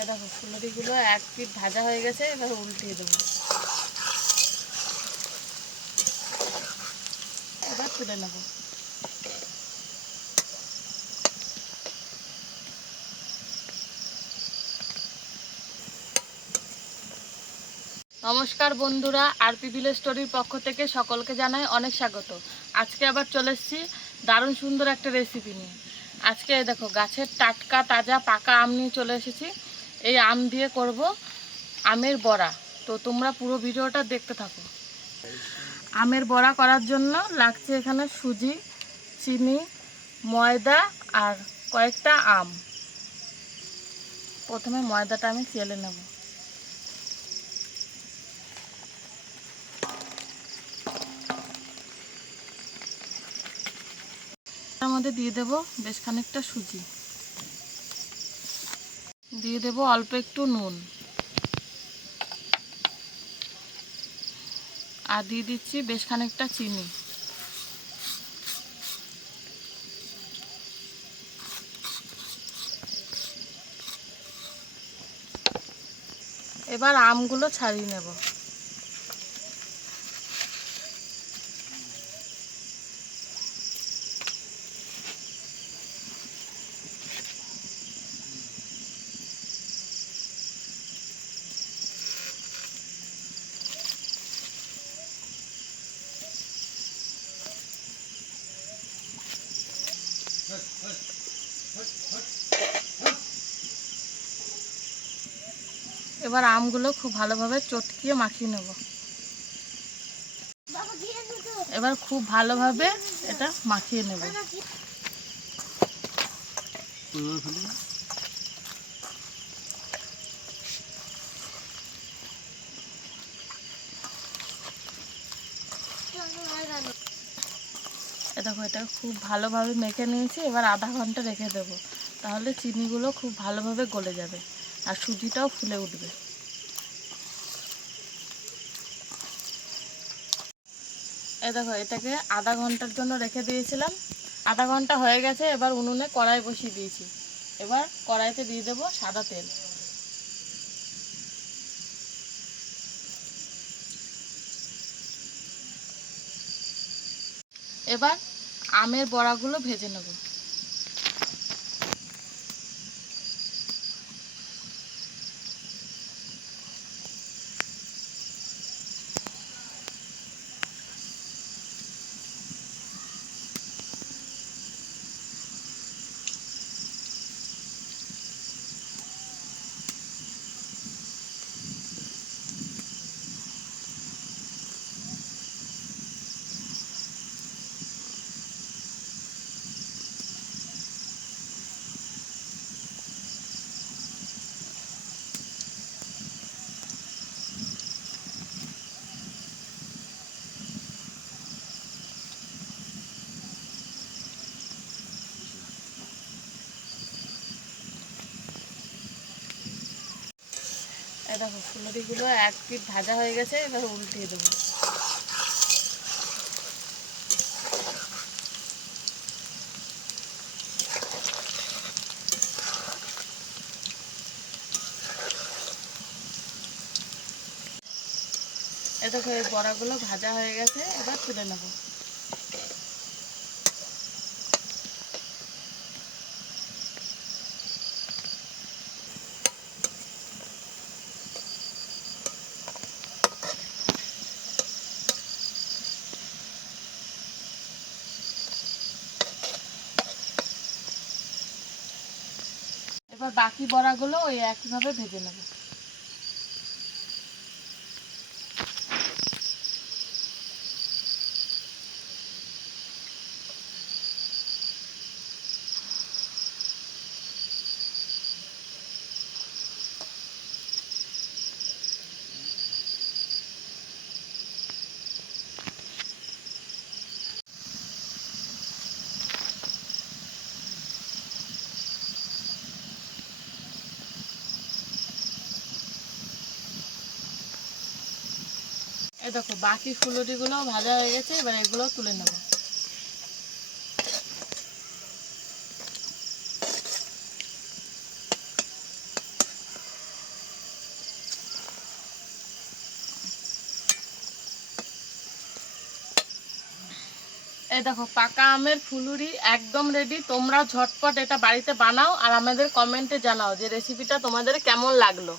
এই দেখো ফুলকপিগুলো এক পিঠ ভাজা হয়ে গেছে, এবার উল্টিয়ে দেবো। এবার তুলে নেব। নমস্কার বন্ধুরা, আরপি ভিলেজ স্টোরির পক্ষ থেকে সকলকে জানাই অনেক স্বাগত। আজকে আবার চলে এসেছি দারুণ সুন্দর একটা রেসিপি নিয়ে। আজকে দেখো গাছের টাটকা তাজা পাকা আম নিয়ে চলে এসেছি। এই আম দিয়ে করব আমের বড়া। তো তোমরা পুরো ভিডিওটা দেখতে থাকো। আমের বড়া করার জন্য লাগছে এখানে সুজি, চিনি, ময়দা আর কয়েকটা আম। প্রথমে ময়দাটা আমি চেলে নেব। তার মধ্যে দিয়ে দেব বেশ খানিকটা সুজি, দিয়ে দেব অল্প একটু নুন, আর দিয়ে দিচ্ছি বেশ খানিকটা চিনি। এবার আমগুলো ছাড়িয়ে নেব। এবার আমগুলো খুব ভালোভাবে চটকিয়ে মাখিয়ে নেব। এবার খুব ভালোভাবে এটা মাখিয়ে নেব। দেখো এটা খুব ভালোভাবে মেখে নিয়েছি। এবার আধা ঘন্টা রেখে দেবো, তাহলে চিনিগুলো খুব ভালোভাবে গলে যাবে আর সুজিটাও ফুলে উঠবে। এই দেখো এটাকে আধা ঘন্টার জন্য রেখে দিয়েছিলাম। আধা ঘন্টা হয়ে গেছে। এবার উনুনে কড়াই বসিয়ে দিয়েছি। এবার কড়াইতে দিয়ে দেবো সাদা তেল। এবার আমের বড়াগুলো ভেজে নেব। এই দেখো ফুলকপিগুলো এক পিঠ ভাজা হয়ে গেছে, এবার উল্টিয়ে দেবো। এই দেখো এই বড়াগুলো ভাজা হয়ে গেছে, এবার তুলে নেব। এবার বাকি বড়াগুলো ওই একইভাবে ভেজে নেব। এই দেখো বাকি ফুলকপিগুলো ভাজা হয়ে গেছে, এবার এগুলো তুলে নেব। এই দেখো পাকা আমের ফুলুরি একদম রেডি। তোমরা ঝটপট এটা বাড়িতে বানাও আর আমাদের কমেন্টে জানাও যে রেসিপিটা তোমাদের কেমন লাগলো।